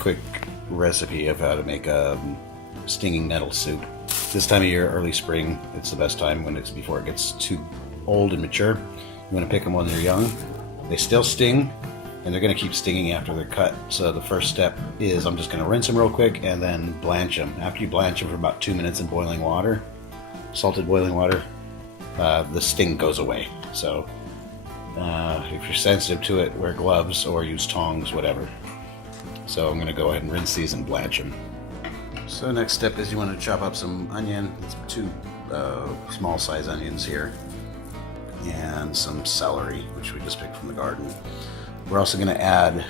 quick recipe of how to make stinging nettle soup. This time of year, early spring, it's the best time when it's before it gets too old and mature. You want to pick them when they're young. They still sting, and they're going to keep stinging after they're cut. So the first step is I'm just going to rinse them real quick and then blanch them. After you blanch them for about 2 minutes in boiling water, salted boiling water, the sting goes away. So if you're sensitive to it, wear gloves or use tongs, whatever. So I'm going to go ahead and rinse these and blanch them. So next step is you want to chop up some onion. It's 2 small size onions here, and some celery, which we just picked from the garden. We're also going to add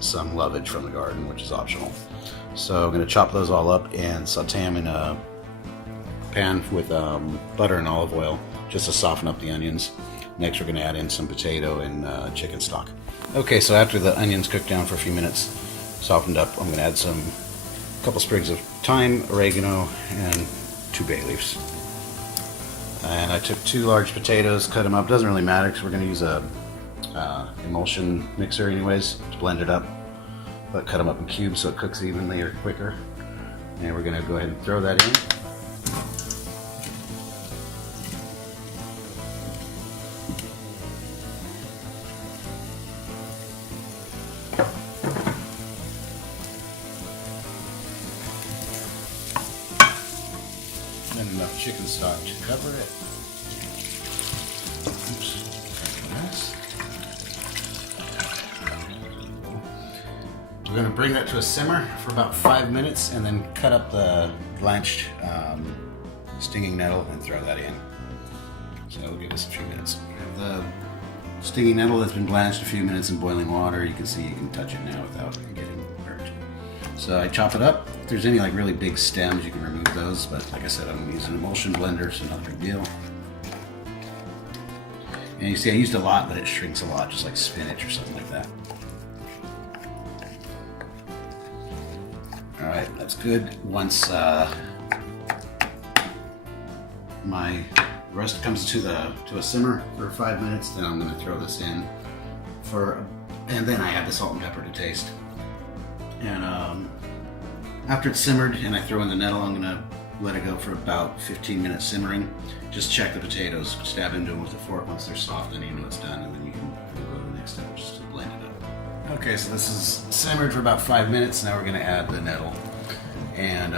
some lovage from the garden, which is optional. So I'm going to chop those all up and saute them in a pan with butter and olive oil just to soften up the onions. Next we're going to add in some potato and chicken stock. Okay, so after the onions cooked down for a few minutes, softened up, I'm going to add a couple sprigs of thyme, oregano, and 2 bay leaves. And I took 2 large potatoes, cut them up. Doesn't really matter because we're going to use a emulsion mixer anyways to blend it up, but cut them up in cubes so it cooks evenly or quicker. And we're going to go ahead and throw that in. And enough chicken stock to cover it. Oops. We're going to bring that to a simmer for about 5 minutes and then cut up the blanched stinging nettle and throw that in. So it'll give us a few minutes. The stinging nettle has been blanched a few minutes in boiling water. You can see you can touch it now without getting burnt. So I chop it up. If there's any like really big stems, you can remove those, but like I said, I'm using an emulsion blender, so not a big deal. And you see I used a lot, but it shrinks a lot, just like spinach or something like that. Alright, that's good. Once my rest comes to a simmer for 5 minutes, then I'm going to throw this in and then I add the salt and pepper to taste. And after it's simmered and I throw in the nettle, I'm going to let it go for about 15 minutes simmering. Just check the potatoes, stab into them with a fork once they're soft, then you know it's done, and then you can go to the next step, just to blend it up. Okay, so this is simmered for about 5 minutes. Now we're going to add the nettle. And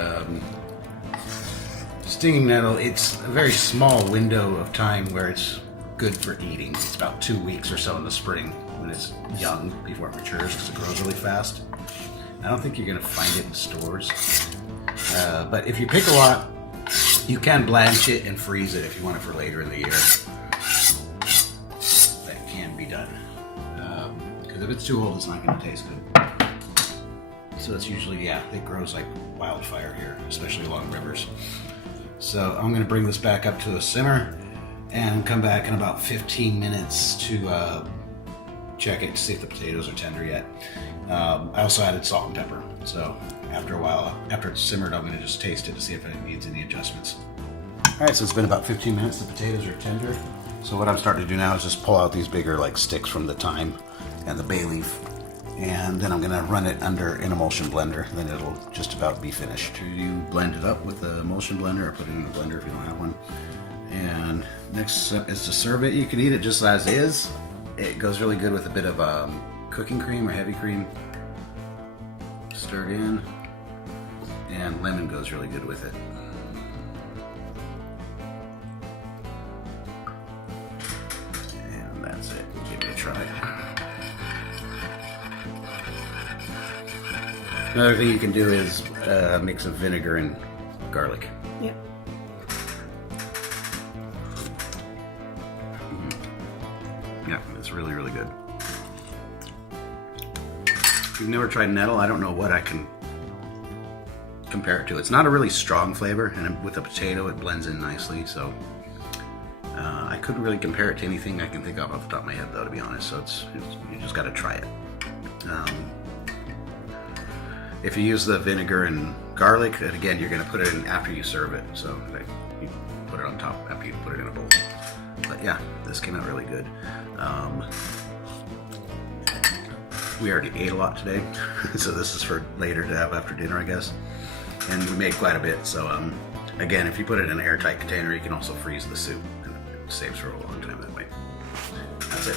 stinging nettle, it's a very small window of time where it's good for eating. It's about 2 weeks or so in the spring when it's young before it matures because it grows really fast. I don't think you're going to find it in stores. But if you pick a lot, you can blanch it and freeze it if you want it for later in the year. That can be done. Because if it's too old, it's not going to taste good. So it's usually, yeah, it grows like wildfire here, especially along rivers. So I'm going to bring this back up to a simmer and come back in about 15 minutes to check it to see if the potatoes are tender yet. I also added salt and pepper. So after a while, after it's simmered, I'm going to just taste it to see if it needs any adjustments. All right, so it's been about 15 minutes. The potatoes are tender. So what I'm starting to do now is just pull out these bigger like sticks from the thyme and the bay leaf. And then I'm going to run it under an emulsion blender. Then it'll just about be finished. You blend it up with the emulsion blender or put it in a blender if you don't have one. And next step is to serve it. You can eat it just as is. It goes really good with a bit of cooking cream or heavy cream. Stir it in. And lemon goes really good with it. And that's it. Give it a try. Another thing you can do is mix of vinegar and garlic. Yep. Yeah, it's really, really good. If you've never tried nettle, I don't know what I can compare it to. It's not a really strong flavor, and with the potato, it blends in nicely, so I couldn't really compare it to anything I can think of off the top of my head, though, to be honest, so you just got to try it. If you use the vinegar and garlic, and again, you're going to put it in after you serve it, so you put it on top after you put it in a bowl. But yeah, this came out really good. We already ate a lot today, so this is for later to have after dinner, I guess. And we made quite a bit, so again, if you put it in an airtight container, you can also freeze the soup, and it saves for a long time that way. That's it.